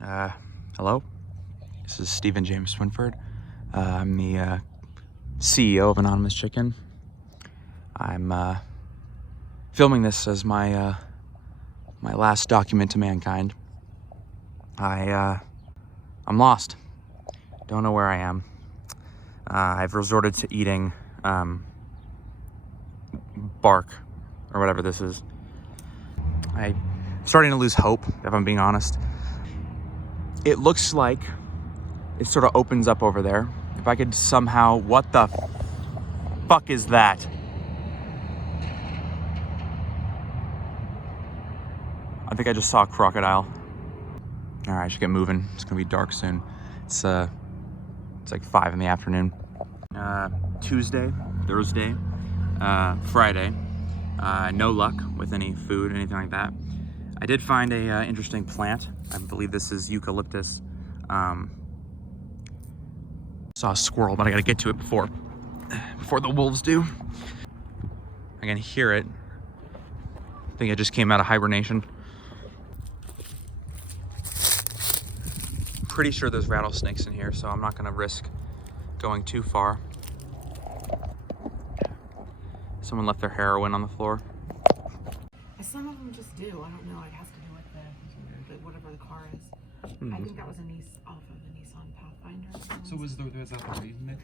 Hello, this is Stephen James Swinford. I'm the CEO of Anonymous Chicken. I'm filming this as my last document to mankind. I'm lost. Don't know where I am. I've resorted to eating bark or whatever this is. I'm starting to lose hope, if I'm being honest. It looks like it sort of opens up over there. If I could somehow, what the fuck is that? I think I just saw a crocodile. All right, I should get moving. It's gonna be dark soon. It's like 5 in the afternoon. Tuesday, Thursday, Friday. No luck with any food, anything like that. I did find a interesting plant. I believe this is eucalyptus. Saw a squirrel, but I gotta get to it before the wolves do. I can hear it. I think it just came out of hibernation. Pretty sure there's rattlesnakes in here, so I'm not gonna risk going too far. Someone left their heroin on the floor. Some of them just do. I don't know. It has to do with the whatever the car is. I think that was a off of the Nissan Pathfinder. So was that the reason?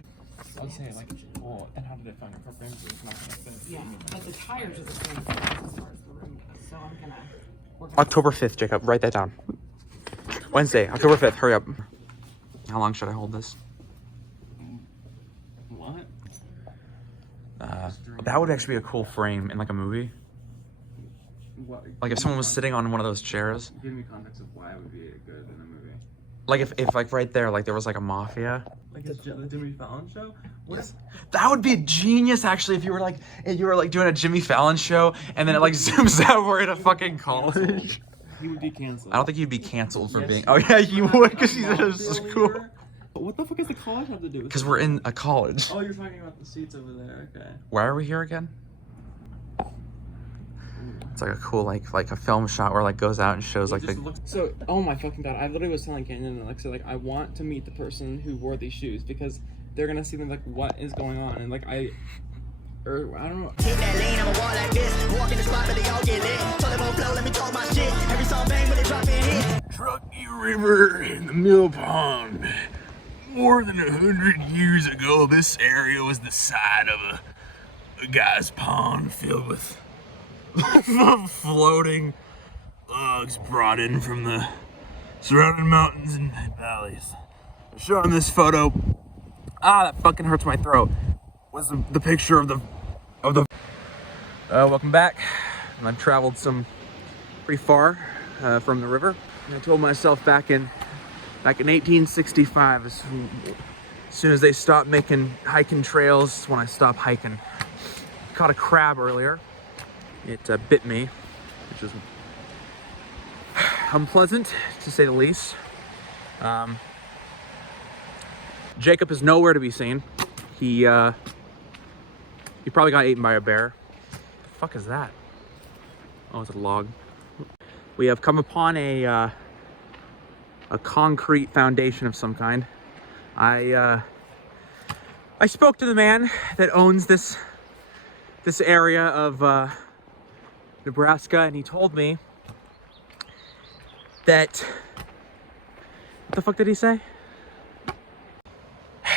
I would say, like, well, then how did it find your frames? It's not gonna fit. Yeah, but the tires are the same size as far as the room goes. So we're gonna October 5th, Jacob. Write that down. Wednesday, October 5th. Hurry up. How long should I hold this? What? That would actually be a cool frame in like a movie. What? Like if someone was sitting on one of those chairs. Give me context of why it would be good in a movie. Like if like right there, like there was like a mafia. Like the Jimmy Fallon show? What is? That would be genius actually if you were like doing a Jimmy Fallon show and then it like zooms out we're in a fucking college. He would be canceled. I don't think he'd be canceled for being. Oh yeah, you would because he's in a school. What the fuck does the college have to do with? Because we're in a college. Oh, you're talking about the seats over there. Okay. Why are we here again? It's like a cool like a film shot where like goes out and shows like the. So, oh my fucking god! I literally was telling Canyon and Alexa like I want to meet the person who wore these shoes because they're gonna see them like what is going on and like I don't know. Take that lane, I'ma walk like this. Walk in the spot, but they all get lit. Tell them on flow, let me talk my shit. Every song bang, but they drop in hit. Truckee River in the Mill Pond. More than 100 years ago, this area was the site of a guy's pond filled with floating logs brought in from the surrounding mountains and valleys. Showing this photo, that fucking hurts my throat, was the picture of the Welcome back. I've traveled pretty far from the river. And I told myself back in 1865, as soon as they stopped making hiking trails, that's when I stopped hiking. Caught a crab earlier. It bit me, which is unpleasant to say the least. Jacob is nowhere to be seen. He probably got eaten by a bear. The fuck is that? Oh, it's a log. We have come upon a concrete foundation of some kind. I spoke to the man that owns this area of Nebraska, and he told me that, what the fuck did he say?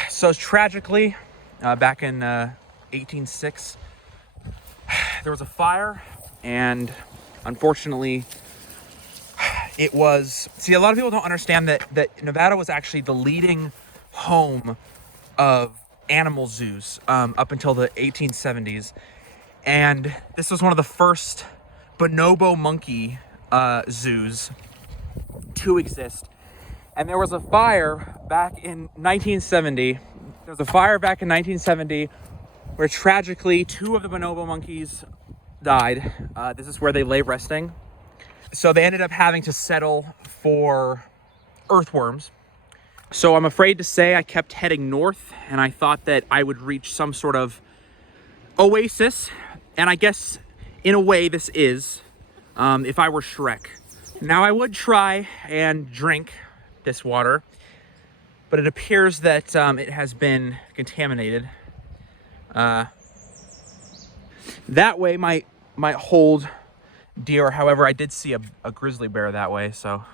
So tragically, back in 1806, there was a fire, and unfortunately, it was, see, a lot of people don't understand that Nevada was actually the leading home of animal zoos up until the 1870s. And this was one of the first bonobo monkey zoos to exist. And there was a fire back in 1970. There was a fire back in 1970 where tragically 2 of the bonobo monkeys died. This is where they lay resting. So they ended up having to settle for earthworms. So I'm afraid to say I kept heading north, and I thought that I would reach some sort of oasis. And I guess in a way this is, if I were Shrek. Now I would try and drink this water, but it appears that it has been contaminated. That way might hold deer. However, I did see a grizzly bear that way, so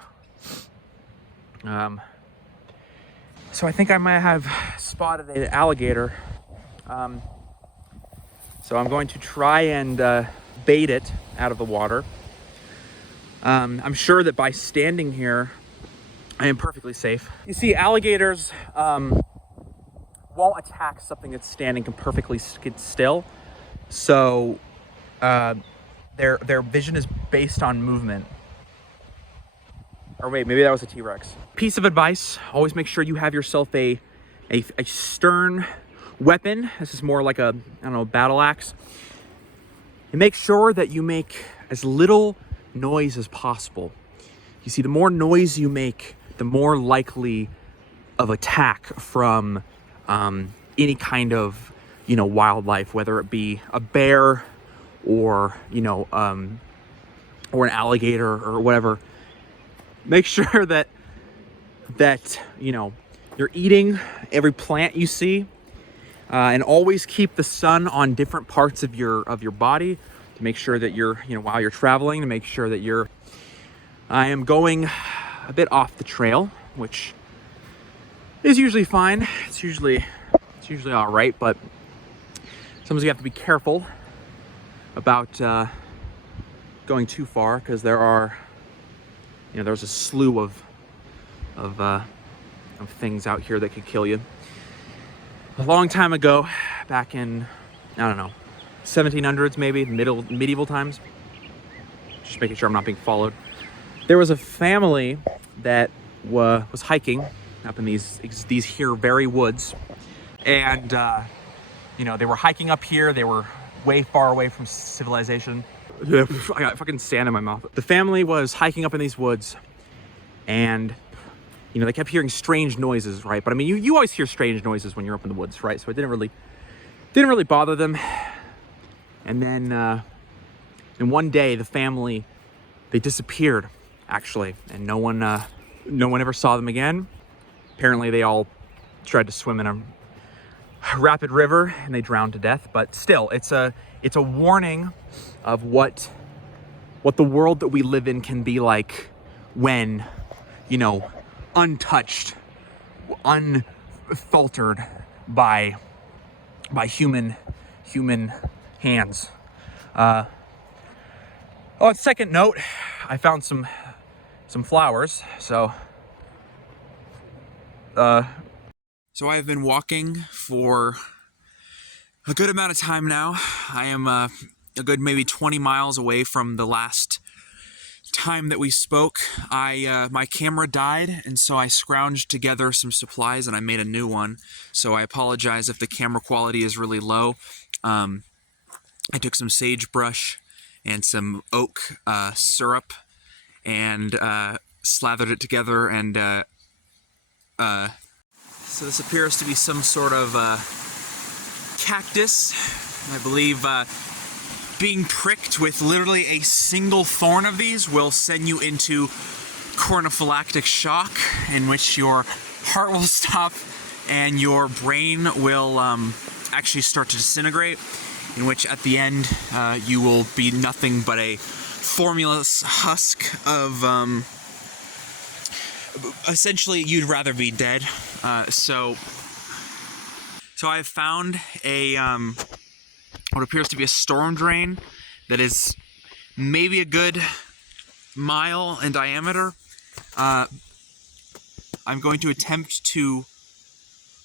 so I think I might have spotted an alligator. So I'm going to try and bait it out of the water. I'm sure that by standing here, I am perfectly safe. You see, alligators won't attack something that's standing perfectly still. So their vision is based on movement. Or wait, maybe that was a T-Rex. Piece of advice, always make sure you have yourself a stern weapon. This is more like a, I don't know, battle axe. And make sure that you make as little noise as possible. You see, the more noise you make, the more likely of attack from any kind of, you know, wildlife, whether it be a bear or, you know, or an alligator or whatever. Make sure that you know, you're eating every plant you see, and always keep the sun on different parts of your body to make sure that you're, you know, while you're traveling, to make sure that you're. I am going a bit off the trail, which is usually fine. It's usually all right, but sometimes you have to be careful about going too far, because there are, you know, there's a slew of things out here that could kill you. A long time ago, back in, I don't know, 1700s maybe, medieval times, just making sure I'm not being followed, there was a family that was hiking up in these here very woods, and you know, they were hiking up here. They were way far away from civilization. I got fucking sand in my mouth. The family was hiking up in these woods, and you know, they kept hearing strange noises, right? But I mean, you always hear strange noises when you're up in the woods, right? So it didn't really bother them. And then and one day the family, they disappeared, actually, and no one ever saw them again. Apparently they all tried to swim in a rapid river and they drowned to death. But still, it's a warning of what the world that we live in can be like when, you know, untouched, unfiltered by human hands. On a second note, I found some flowers. So I have been walking for a good amount of time now. I am a good maybe 20 miles away from the last time that we spoke. My camera died, and so I scrounged together some supplies and I made a new one. So I apologize if the camera quality is really low. I took some sagebrush and some oak syrup and slathered it together, and so this appears to be some sort of cactus. I believe being pricked with literally a single thorn of these will send you into cornophylactic shock, in which your heart will stop and your brain will actually start to disintegrate, in which at the end you will be nothing but a formless husk of essentially you'd rather be dead. So I have found a what appears to be a storm drain that is maybe a good mile in diameter. I'm going to attempt to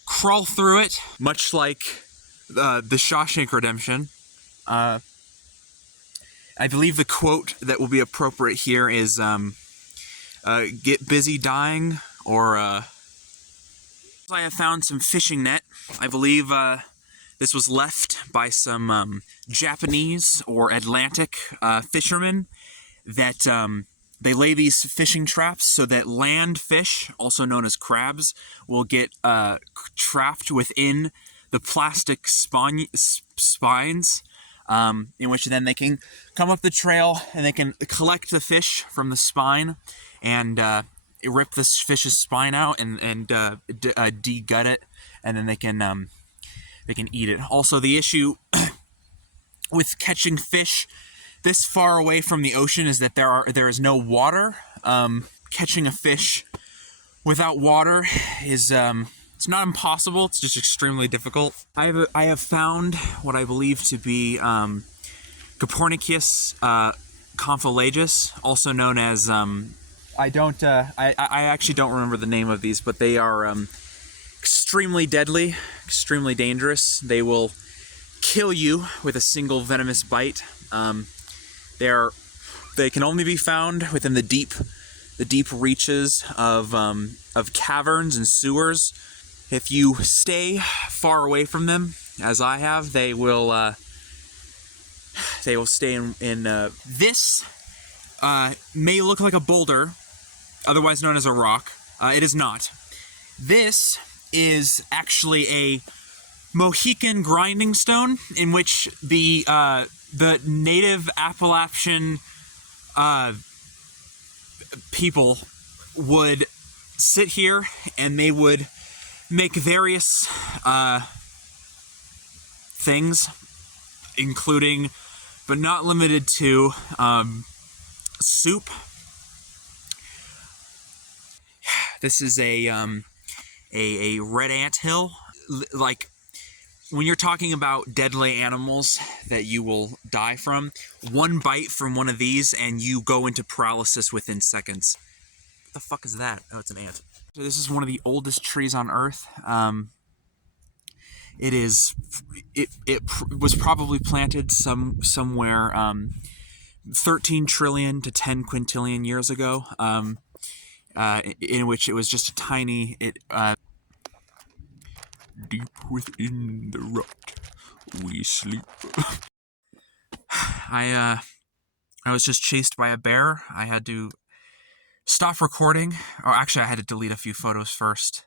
crawl through it, much like the Shawshank Redemption. I believe the quote that will be appropriate here is get busy dying, or I have found some fishing net. I believe this was left by some Japanese or Atlantic fishermen that they lay these fishing traps so that land fish, also known as crabs, will get trapped within the plastic spines in which then they can come up the trail and they can collect the fish from the spine and rip this fish's spine out and de-gut it, and then they can eat it. Also, the issue with catching fish this far away from the ocean is that there is no water. Catching a fish without water is it's not impossible. It's just extremely difficult. I have found what I believe to be Copernicus conphalagus, also known as I actually don't remember the name of these, but they are extremely deadly, extremely dangerous. They will kill you with a single venomous bite. They can only be found within the deep reaches of caverns and sewers. If you stay far away from them, as I have, they will stay in this may look like a boulder, otherwise known as a rock. It is not. This is actually a Mohican grinding stone, in which the native Appalachian people would sit here and they would make various things, including but not limited to soup. This is a red anthill. Like, when you're talking about deadly animals that you will die from, one bite from one of these and you go into paralysis within seconds. What the fuck is that? Oh, it's an ant. So this is one of the oldest trees on Earth. It was probably planted somewhere 13 trillion to 10 quintillion years ago, in which it was just a tiny deep within the rut we sleep. I was just chased by a bear. I had to stop recording, or actually I had to delete a few photos first.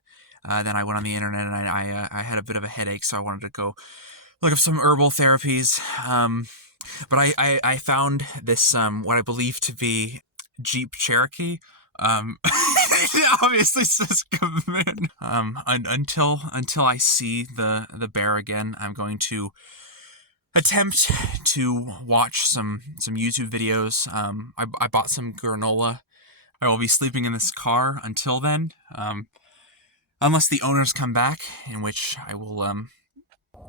Then I went on the internet and I had a bit of a headache, so I wanted to go look up some herbal therapies. But I found this what I believe to be Jeep Cherokee. It obviously says come in. Until I see the bear again, I'm going to attempt to watch some YouTube videos. I bought some granola. I will be sleeping in this car until then, unless the owners come back, in which I will.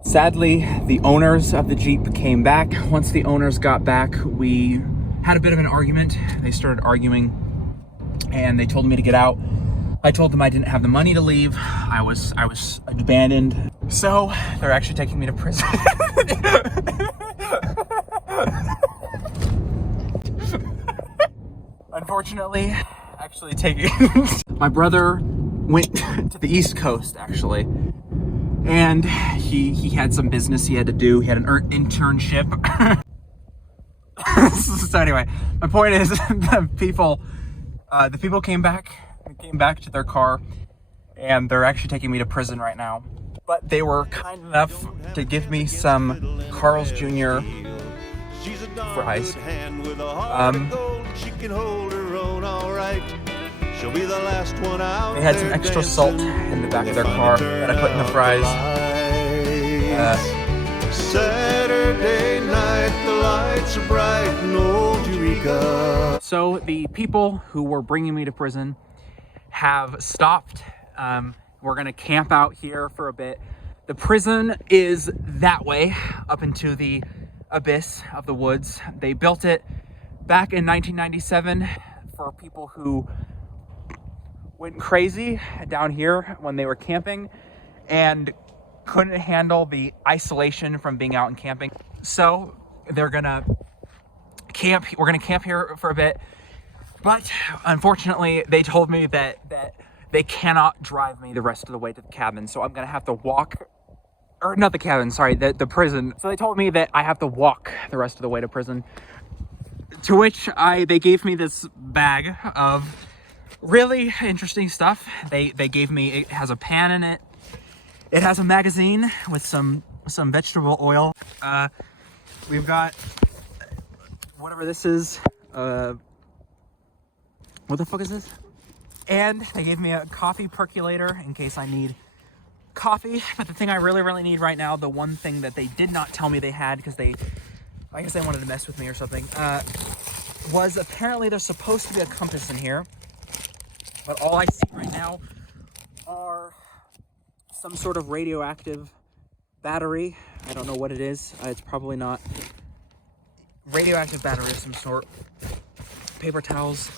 Sadly, the owners of the Jeep came back. Once the owners got back, we had a bit of an argument. They started arguing, and they told me to get out. I told them I didn't have the money to leave. I was abandoned. So they're actually taking me to prison. Unfortunately, actually taking my brother went to the East Coast actually, and he had some business he had to do. He had an internship. So anyway, my point is the people came back to their car, and they're actually taking me to prison right now. But they were kind enough to give me some Carl's Jr. fries. They had some extra salt in the back of their car that I put in the fries. Saturday night, the lights are bright in old Eureka. So the people who were bringing me to prison have stopped. We're gonna camp out here for a bit. The prison is that way, up into the abyss of the woods. They built it back in 1997 for people who went crazy down here when they were camping and couldn't handle the isolation from being out and camping. So they're gonna camp. We're gonna camp here for a bit. But unfortunately, they told me that they cannot drive me the rest of the way to the cabin. So I'm gonna have to walk, or not the cabin, sorry, the prison. So they told me that I have to walk the rest of the way to prison. To which they gave me this bag of really interesting stuff. They gave me, it has a pan in it. It has a magazine with some vegetable oil. we've got whatever this is. What the fuck is this? And they gave me a coffee percolator in case I need coffee. But the thing I really need right now, the one thing that they did not tell me they had, because I guess they wanted to mess with me or something, was apparently there's supposed to be a compass in here. But all I see right now are some sort of radioactive battery. I don't know what it is. It's probably not. Radioactive battery of some sort. Paper towels.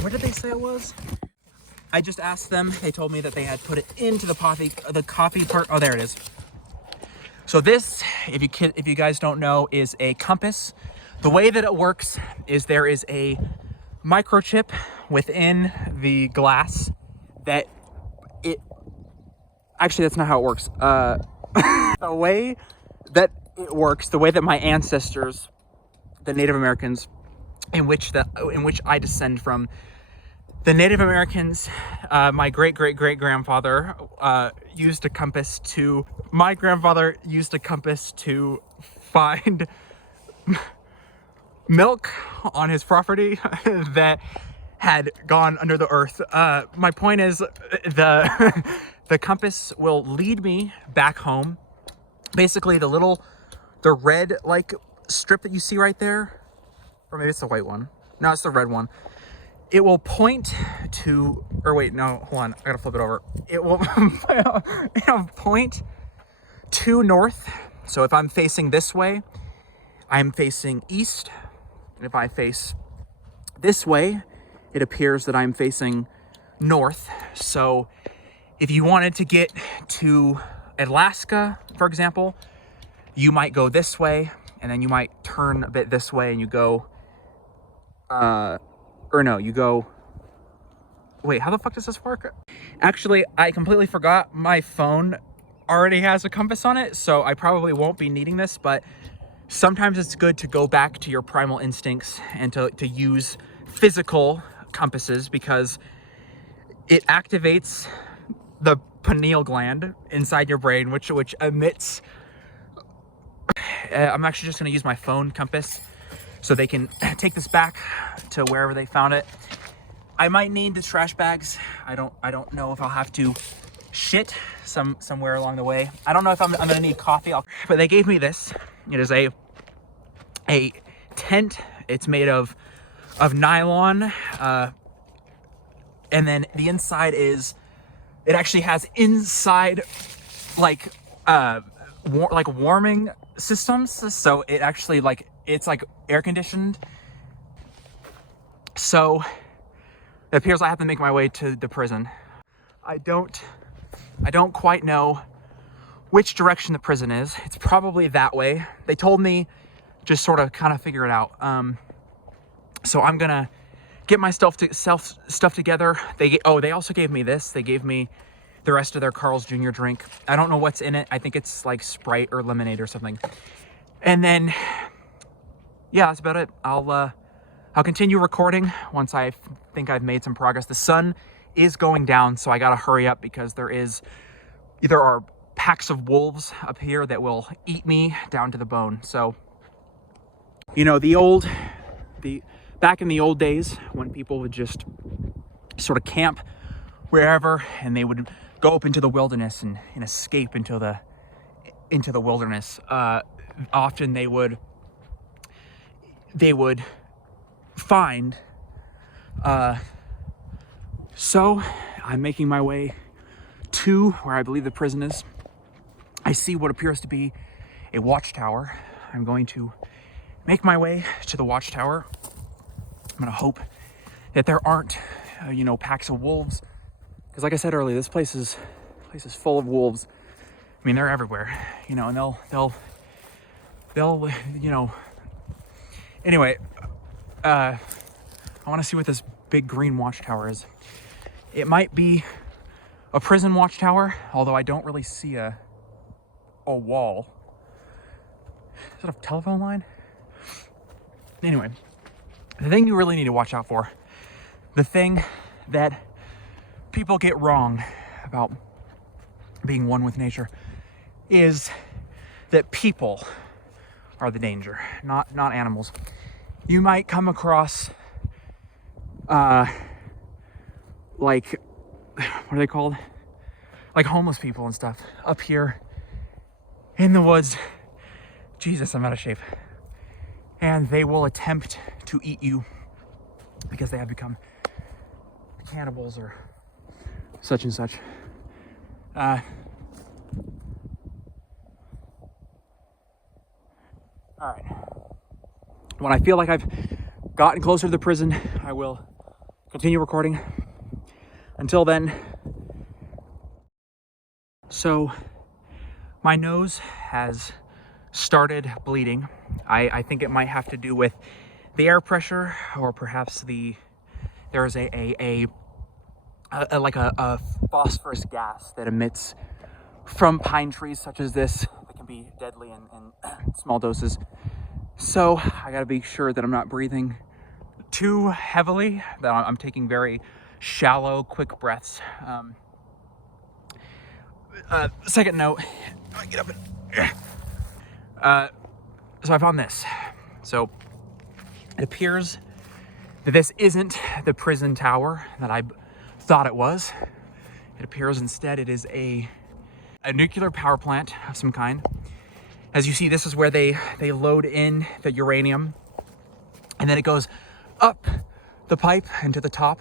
What did they say it was? I just asked them. They told me that they had put it into the coffee part. Oh, there it is. So this, if you guys don't know, is a compass. The way that it works is there is a microchip within the glass that it... Actually, that's not how it works. The way that it works, the way that my ancestors, the Native Americans, in which I descend from, the Native Americans, my great-great-great-grandfather used a compass to... My grandfather used a compass to find milk on his property that had gone under the earth. My point is, the compass will lead me back home. Basically, the red, like, strip that you see right there, or maybe it's the white one. No, it's the red one. It will point to, or wait, no, hold on, I gotta flip it over. It will it'll point to north. So if I'm facing this way, I'm facing east. And if I face this way, it appears that I'm facing north. So if you wanted to get to Alaska, for example, you might go this way, and then you might turn a bit this way, and you go, you go, wait, how the fuck does this work? Actually, I completely forgot my phone already has a compass on it, so I probably won't be needing this, but sometimes it's good to go back to your primal instincts and to use physical compasses, because it activates the pineal gland inside your brain, which emits... I'm actually just going to use my phone compass so they can take this back to wherever they found it. I might need the trash bags. I don't know if I'll have to shit somewhere along the way. I don't know if I'm going to need coffee. But they gave me this. It is a tent. It's made of nylon. And then the inside is... It actually has inside like warming systems, so it actually it's like air conditioned. So it appears I have to make my way to the prison. I don't quite know which direction the prison is. It's probably that way. They told me just sort of kind of figure it out. So I'm gonna get my stuff together. They also gave me this. They gave me the rest of their Carl's Jr. drink. I don't know what's in it. I think it's like Sprite or lemonade or something. And then, yeah, that's about it. I'll continue recording once I think I've made some progress. The sun is going down, so I gotta hurry up because there are packs of wolves up here that will eat me down to the bone. So, you know, back in the old days when people would just sort of camp wherever, and they would go up into the wilderness and escape into the wilderness. Often they would find. So I'm making my way to where I believe the prison is. I see what appears to be a watchtower. I'm going to make my way to the watchtower. I'm gonna hope that there aren't, packs of wolves, because like I said earlier, this place is full of wolves. I mean, they're everywhere, and they'll, Anyway, I want to see what this big green watchtower is. It might be a prison watchtower, although I don't really see a wall. Is that a telephone line? Anyway, the thing you really need to watch out for, the thing that people get wrong about being one with nature, is that people are the danger, not animals. You might come across like, what are they called? Like homeless people and stuff up here in the woods. Jesus, I'm out of shape. And they will attempt to eat you because they have become cannibals or such and such. All right. When I feel like I've gotten closer to the prison, I will continue recording. Until then, so my nose has started bleeding. I think it might have to do with the air pressure, or perhaps there is a phosphorus gas that emits from pine trees such as this that can be deadly in small doses. So I gotta be sure that I'm not breathing too heavily, that I'm taking very shallow, quick breaths. Second note, get up and, so I found this. So it appears that this isn't the prison tower that I thought it was. It appears instead it is a nuclear power plant of some kind. As you see, this is where they load in the uranium, and then it goes up the pipe into the top,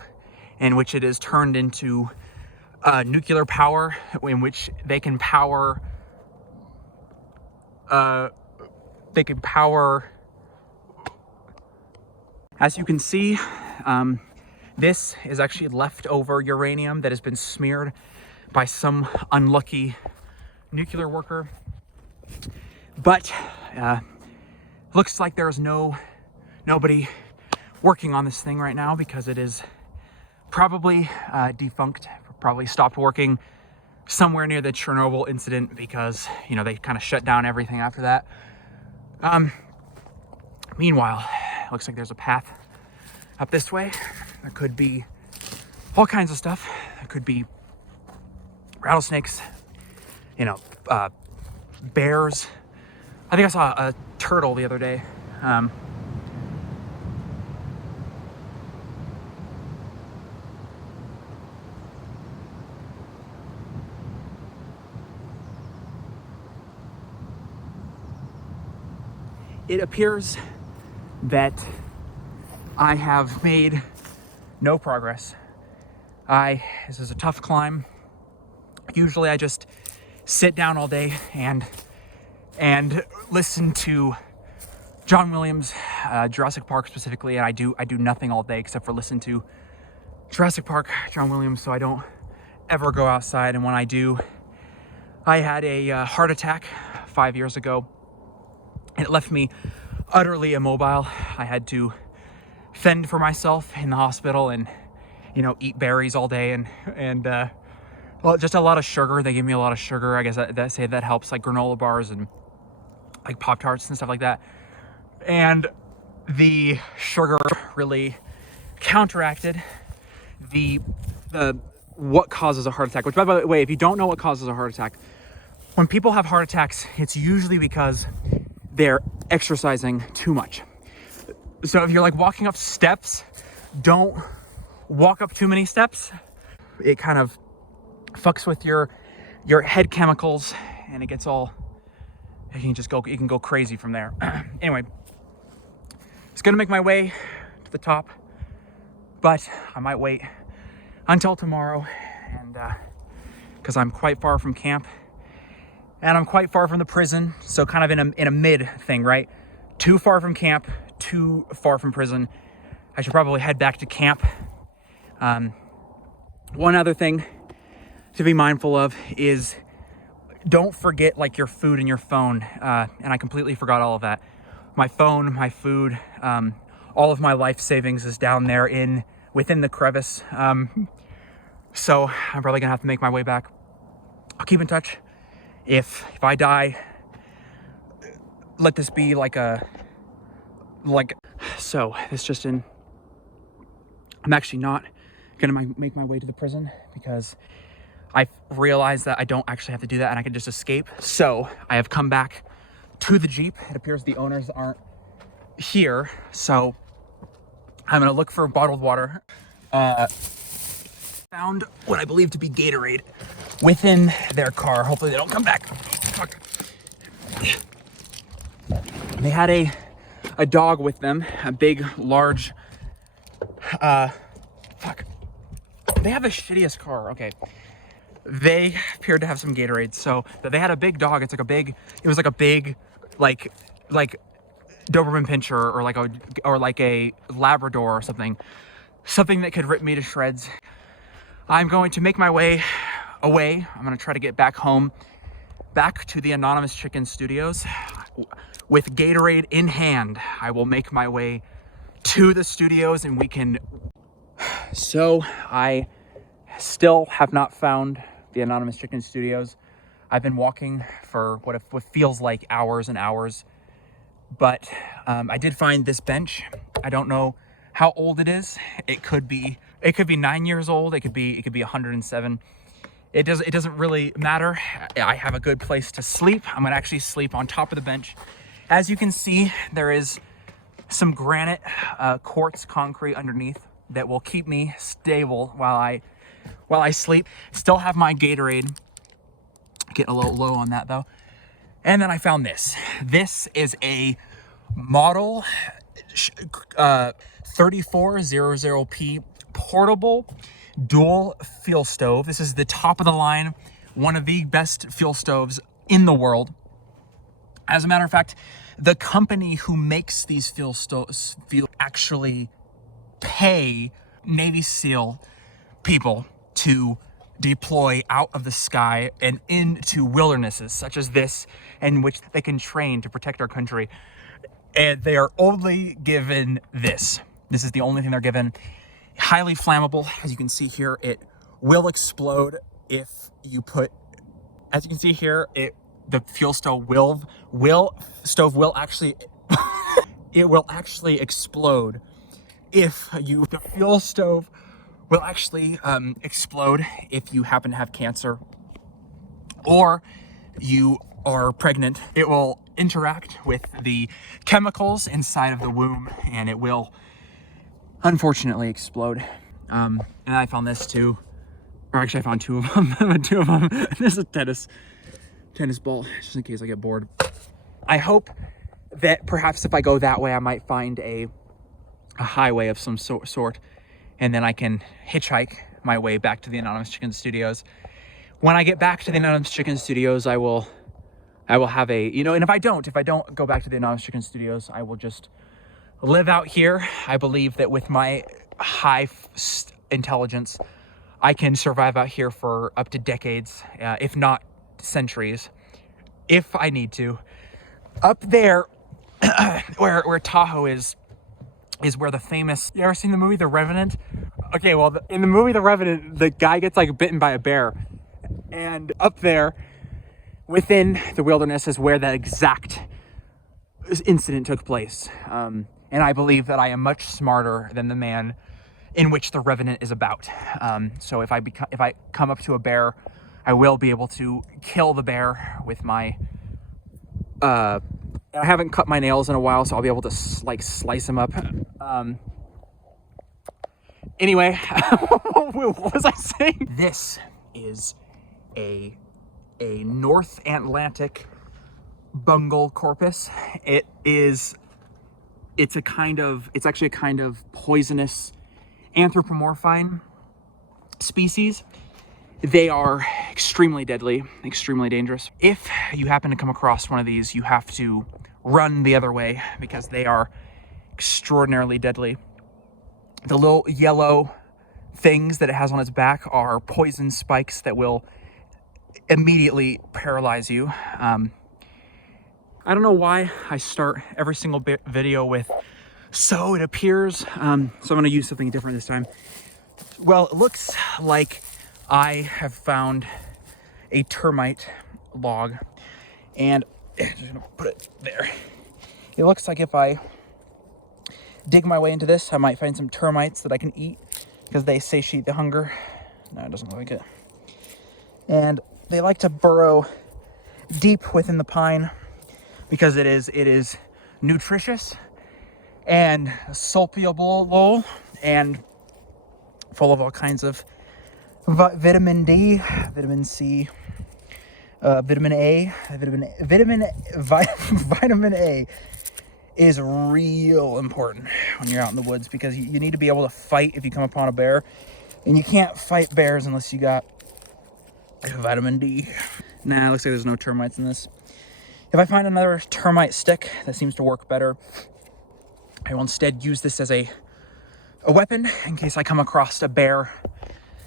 in which it is turned into nuclear power, in which they can power as you can see, this is actually leftover uranium that has been smeared by some unlucky nuclear worker. But looks like there's nobody working on this thing right now because it is probably defunct, probably stopped working somewhere near the Chernobyl incident because, you know, they kind of shut down everything after that. Meanwhile, looks like there's a path up this way. There could be all kinds of stuff. There could be rattlesnakes, you know, bears. I think I saw a turtle the other day. It appears that I have made no progress. This is a tough climb. Usually I just sit down all day and listen to John Williams, Jurassic Park specifically, and I do nothing all day except for listen to Jurassic Park, John Williams, so I don't ever go outside. And when I do, I had a heart attack 5 years ago, and it left me utterly immobile. I had to fend for myself in the hospital and, you know, eat berries all day and well, just a lot of sugar. They gave me a lot of sugar. I guess that helps, like granola bars and like Pop-Tarts and stuff like that. And the sugar really counteracted the what causes a heart attack, which, by the way, if you don't know what causes a heart attack, when people have heart attacks, it's usually because they're exercising too much. So if you're like walking up steps, don't walk up too many steps. It kind of fucks with your head chemicals, and it gets all, you can go crazy from there. Anyway, it's gonna make my way to the top, but I might wait until tomorrow, and because I'm quite far from camp and I'm quite far from the prison, so kind of in a mid thing, right? Too far from camp, too far from prison. I should probably head back to camp. One other thing to be mindful of is don't forget like your food and your phone. And I completely forgot all of that. My phone, my food, all of my life savings is down there within the crevice. So I'm probably gonna have to make my way back. I'll keep in touch. If I die, let this be so this just in. I'm actually not gonna make my way to the prison because I realized that I don't actually have to do that and I can just escape. So I have come back to the Jeep. It appears the owners aren't here, so I'm gonna look for bottled water. Found what I believe to be Gatorade within their car. Hopefully they don't come back. Fuck. They had a dog with them, a big, large, fuck. They have the shittiest car, okay. They appeared to have some Gatorade, so they had a big dog. It was like a big, like Doberman Pinscher or like a Labrador or something that could rip me to shreds. I'm going to make my way away. I'm gonna try to get back home, back to the Anonymous Chicken Studios. With Gatorade in hand, I will make my way to the studios and we can... So, I still have not found the Anonymous Chicken Studios. I've been walking for what feels like hours and hours, but I did find this bench. I don't know how old it is. It could be 9 years old. It could be 107. It doesn't really matter. I have a good place to sleep. I'm gonna actually sleep on top of the bench. As you can see, there is some granite quartz concrete underneath that will keep me stable while I sleep. Still have my Gatorade. Getting a little low on that though. And then I found this. This is a model 3400P portable dual fuel stove. This is the top of the line, one of the best fuel stoves in the world. As a matter of fact, the company who makes these fuel stoves actually pay Navy SEAL people to deploy out of the sky and into wildernesses such as this, in which they can train to protect our country. And they are only given this. This is the only thing they're given. Highly flammable. As you can see here, it will explode if you put, as you can see here, the fuel stove will actually, it will actually explode if you, the fuel stove will actually explode if you happen to have cancer or you are pregnant. It will interact with the chemicals inside of the womb and it will unfortunately explode. And I found this too, or actually I found two of them. This is a tennis ball, just in case I get bored. I hope that perhaps if I go that way, I might find a highway of some sort, and then I can hitchhike my way back to the Anonymous Chicken Studios. When I get back to the Anonymous Chicken Studios, I will have a, and if I don't go back to the Anonymous Chicken Studios, I will just live out here. I believe that with my high intelligence, I can survive out here for up to decades, if not centuries, if I need to. Up there, where Tahoe is where the famous, you ever seen the movie The Revenant? Okay, well, in the movie The Revenant, the guy gets like bitten by a bear. And up there, within the wilderness, is where that exact incident took place. And I believe that I am much smarter than the man in which The Revenant is about. So if I come up to a bear, I will be able to kill the bear with my, I haven't cut my nails in a while, so I'll be able to slice them up. Anyway, what was I saying? This is a North Atlantic bungle corpus. It's actually a kind of poisonous anthropomorphine species. They are extremely deadly, extremely dangerous. If you happen to come across one of these, you have to run the other way because they are extraordinarily deadly. The little yellow things that it has on its back are poison spikes that will immediately paralyze you. I don't know why I start every single video with, so it appears, so I'm gonna use something different this time. Well, it looks like I have found a termite log, and I'm just gonna put it there. It looks like if I dig my way into this, I might find some termites that I can eat because they satiate the hunger. No, it doesn't look like it. And they like to burrow deep within the pine. because it is nutritious and soluble and full of all kinds of vitamin D, vitamin C, vitamin A, vitamin A is real important when you're out in the woods, because you need to be able to fight if you come upon a bear, and you can't fight bears unless you got vitamin D. Nah, looks like there's no termites in this. If I find another termite stick that seems to work better, I will instead use this as a weapon in case I come across a bear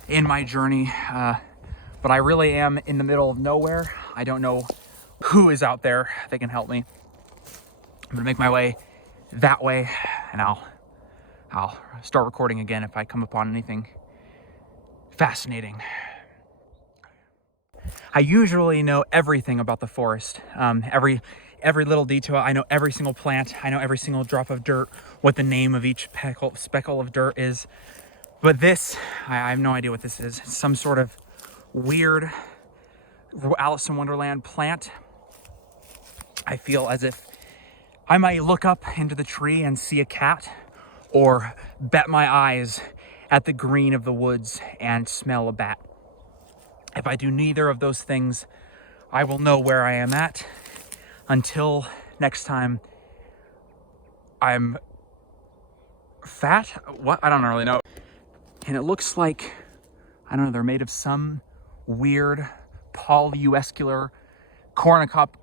in my journey. But I really am in the middle of nowhere. I don't know who is out there that can help me. I'm gonna make my way that way, and I'll start recording again if I come upon anything fascinating. I usually know everything about the forest. Every little detail. I know every single plant. I know every single drop of dirt, what the name of each speckle of dirt is. But this, I have no idea what this is. It's some sort of weird Alice in Wonderland plant. I feel as if I might look up into the tree and see a cat, or bet my eyes at the green of the woods and smell a bat. If I do neither of those things, I will know where I am at. Until next time, I'm fat? What? I don't really know. And it looks like, I don't know, they're made of some weird polyuscular cornucopia.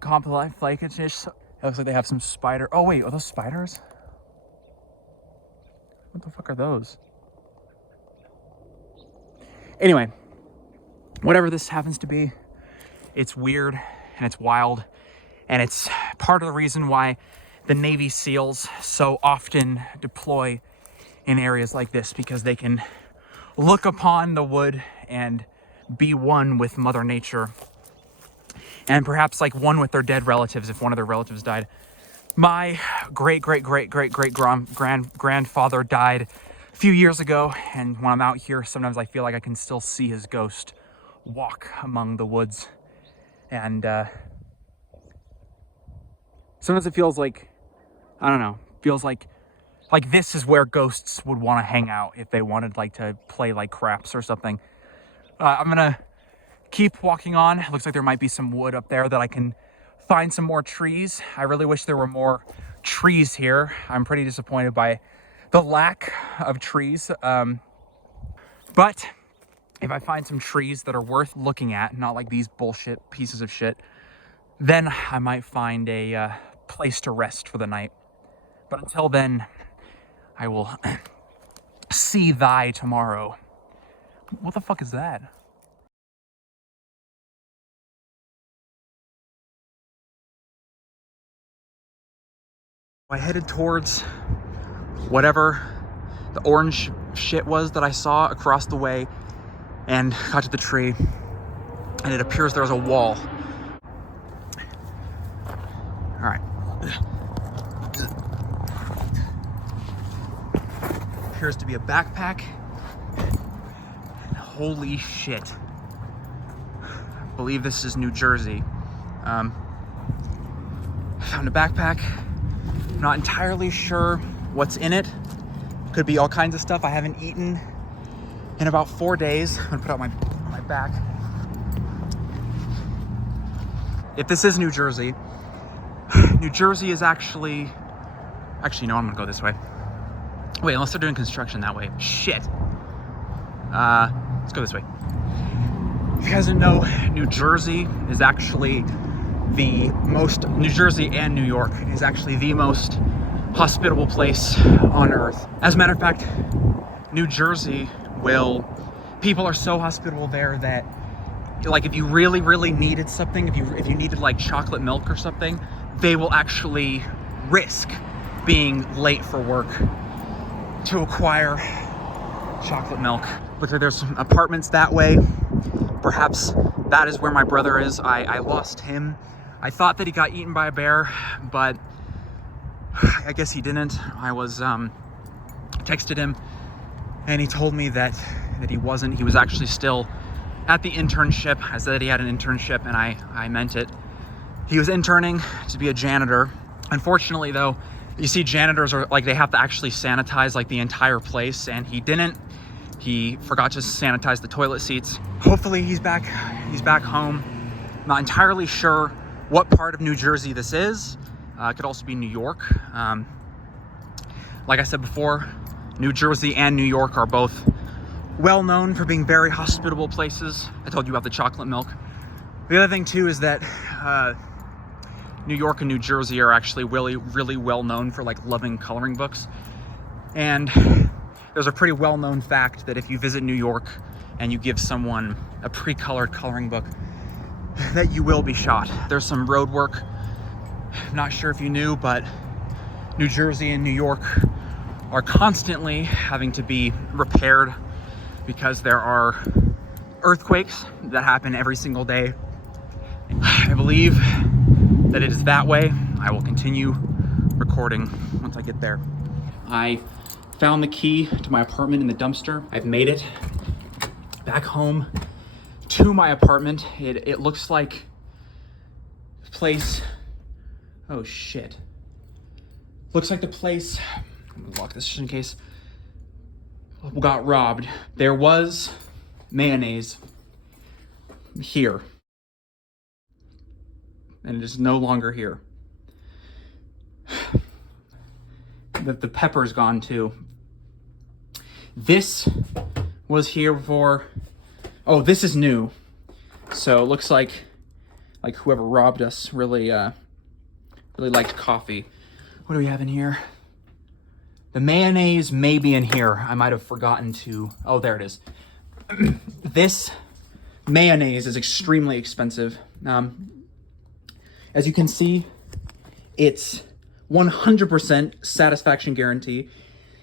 It looks like they have some spider. Oh wait, are those spiders? What the fuck are those? Anyway, whatever this happens to be, it's weird and it's wild, and it's part of the reason why the Navy SEALs so often deploy in areas like this, because they can look upon the wood and be one with Mother Nature, and perhaps like one with their dead relatives if one of their relatives died. My great-great-great-great-great-grandfather died a few years ago, and when I'm out here, sometimes I feel like I can still see his ghost walk among the woods. And sometimes it feels like, I don't know, feels like this is where ghosts would want to hang out if they wanted like to play like craps or something. I'm gonna keep walking on. It looks like there might be some wood up there that I can find some more trees. I really wish there were more trees here. I'm pretty disappointed by the lack of trees. But if I find some trees that are worth looking at, not like these bullshit pieces of shit, then I might find a place to rest for the night. But until then, I will see thy tomorrow. What the fuck is that? I headed towards whatever the orange shit was that I saw across the way, and got to the tree, and it appears there was a wall. All right. Appears to be a backpack. And holy shit. I believe this is New Jersey. I found a backpack. I'm not entirely sure what's in it. Could be all kinds of stuff. I haven't eaten in about 4 days. I'm gonna put out my back. If this is New Jersey, New Jersey is actually no, I'm gonna go this way. Wait, unless they're doing construction that way. Shit. Let's go this way. If you guys didn't know, New Jersey is actually New Jersey and New York is actually the most hospitable place on earth. As a matter of fact, New Jersey people are so hospitable there that, like, if you really, really needed something, if you needed like chocolate milk or something, they will actually risk being late for work to acquire chocolate milk. Looks like there's some apartments that way. Perhaps that is where my brother is. I lost him. I thought that he got eaten by a bear, but I guess he didn't. I was texted him, and he told me that he wasn't. He was actually still at the internship. I said that he had an internship, and I meant it. He was interning to be a janitor. Unfortunately though, you see janitors are like, they have to actually sanitize like the entire place, and he didn't. He forgot to sanitize the toilet seats. Hopefully he's back home. I'm not entirely sure what part of New Jersey this is. It could also be New York. Like I said before, New Jersey and New York are both well known for being very hospitable places. I told you about the chocolate milk. The other thing too is that New York and New Jersey are actually really well known for like loving coloring books. And there's a pretty well known fact that if you visit New York and you give someone a pre-colored coloring book, that you will be shot. There's some road work. I'm not sure if you knew, but New Jersey and New York are constantly having to be repaired because there are earthquakes that happen every single day. I believe that it is that way. I will continue recording once I get there. I found the key to my apartment in the dumpster. I've made it back home to my apartment. It looks like the place, oh shit. Looks like the place, I'm gonna lock this just in case, got robbed. There was mayonnaise here, and it is no longer here. The pepper's gone too. This was here before. Oh, this is new. So it looks like whoever robbed us really liked coffee. What do we have in here? The mayonnaise may be in here. I might have forgotten to, oh, there it is. This mayonnaise is extremely expensive. As you can see, it's 100% satisfaction guarantee.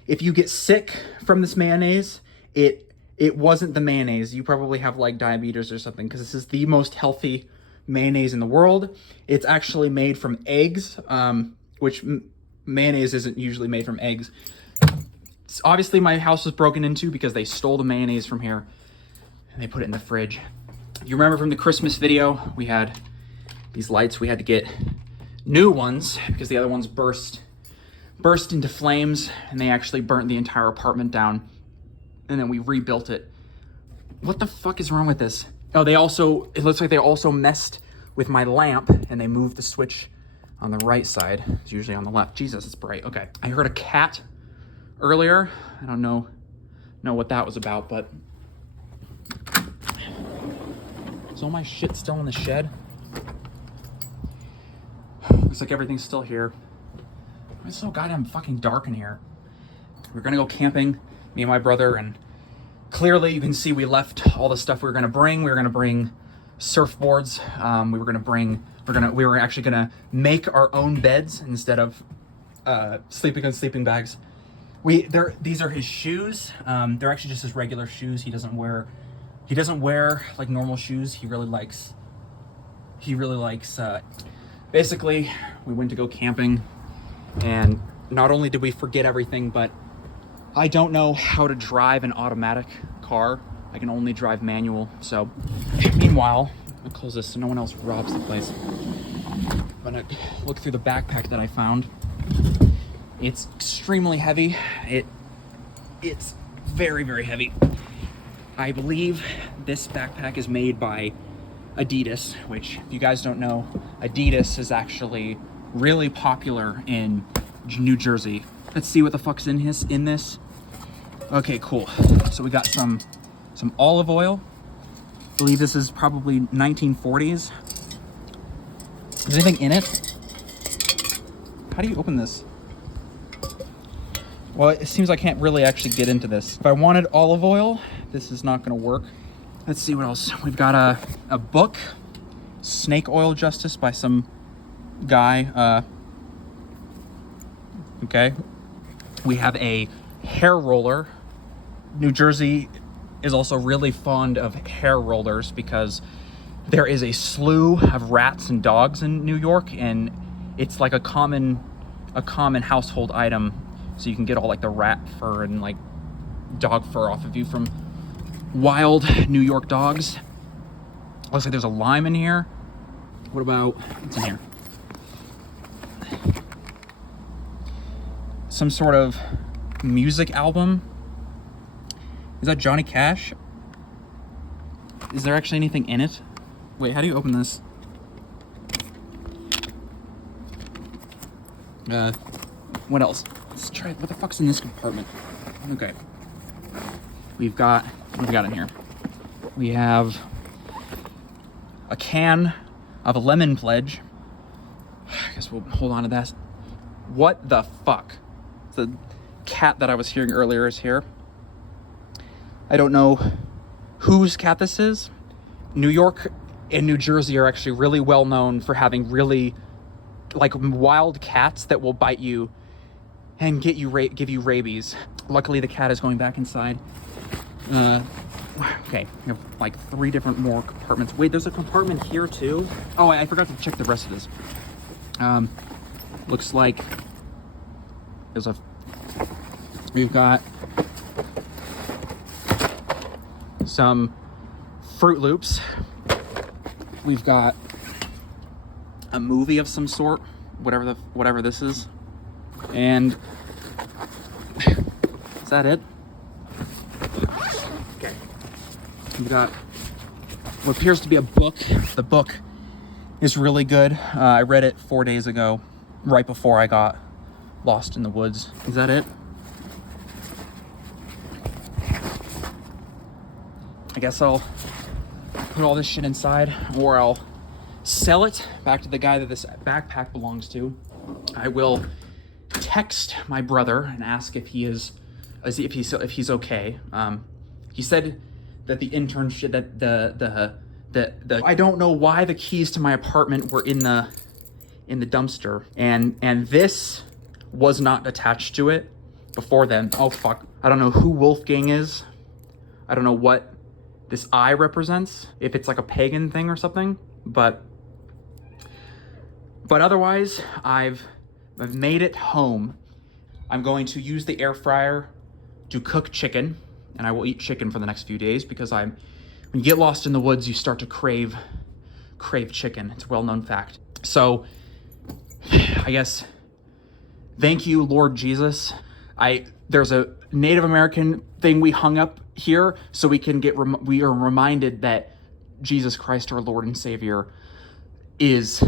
If you get sick from this mayonnaise, it wasn't the mayonnaise. You probably have like diabetes or something, because this is the most healthy mayonnaise in the world. It's actually made from eggs, which mayonnaise isn't usually made from eggs. Obviously my house was broken into because they stole the mayonnaise from here and they put it in the fridge. You remember from the Christmas video, we had these lights. We had to get new ones because the other ones burst into flames, and they actually burnt the entire apartment down, and then we rebuilt it. What the fuck is wrong with this? Oh, it looks like they also messed with my lamp, and they moved the switch on the right side. It's usually on the left. Jesus, it's bright. Okay. I heard a cat earlier. I don't know what that was about, but is all my shit still in the shed? Looks like everything's still here. It's so goddamn fucking dark in here. We're gonna go camping, me and my brother, and clearly you can see we left all the stuff we were gonna bring. We were gonna bring surfboards. We were actually gonna make our own beds instead of sleeping on sleeping bags. These are his shoes. They're actually just his regular shoes. He doesn't wear like normal shoes. He really likes. Basically, we went to go camping, and not only did we forget everything, but I don't know how to drive an automatic car. I can only drive manual. So, meanwhile, I'll close this so no one else robs the place. I'm gonna look through the backpack that I found. It's extremely heavy. It's very, very heavy. I believe this backpack is made by Adidas, which, if you guys don't know, Adidas is actually really popular in New Jersey. Let's see what the fuck's in this. Okay, cool. So we got some olive oil. I believe this is probably 1940s. Is there anything in it? How do you open this? Well, it seems I can't really actually get into this. If I wanted olive oil, this is not gonna work. Let's see what else. We've got a book, Snake Oil Justice, by some guy. Okay. We have a hair roller. New Jersey is also really fond of hair rollers because there is a slew of rats and dogs in New York, and it's like a common household item. So you can get all like the rat fur and like dog fur off of you from wild New York dogs. Looks like there's a lime in here. What about, what's in here? Some sort of music album. Is that Johnny Cash? Is there actually anything in it? Wait, how do you open this? What else? Let's try, what the fuck's in this compartment? Okay. We've got, what do we got in here? We have a can of a lemon pledge. I guess we'll hold on to that. What the fuck? The cat that I was hearing earlier is here. I don't know whose cat this is. New York and New Jersey are actually really well known for having really like wild cats that will bite you and give you rabies. Luckily the cat is going back inside. Okay, we have like 3 different more compartments. Wait, there's a compartment here too. Oh, I forgot to check the rest of this. Looks like we've got some Fruit Loops. We've got a movie of some sort, whatever this is. And is that it? Okay. We've got what appears to be a book. The book is really good. I read it 4 days ago, right before I got lost in the woods. Is that it? I guess I'll put all this shit inside, or I'll sell it back to the guy that this backpack belongs to. I will text my brother and ask if he's okay. He said that the internship, that the I don't know why the keys to my apartment were in the dumpster, and this was not attached to it before then. Oh fuck! I don't know who Wolfgang is. I don't know what this eye represents, if it's like a pagan thing or something, but otherwise I've made it home. I'm going to use the air fryer to cook chicken, and I will eat chicken for the next few days because when you get lost in the woods, you start to crave chicken. It's a well-known fact. So I guess thank you, Lord Jesus. There's a Native American thing we hung up here so we are reminded that Jesus Christ, our Lord and Savior, is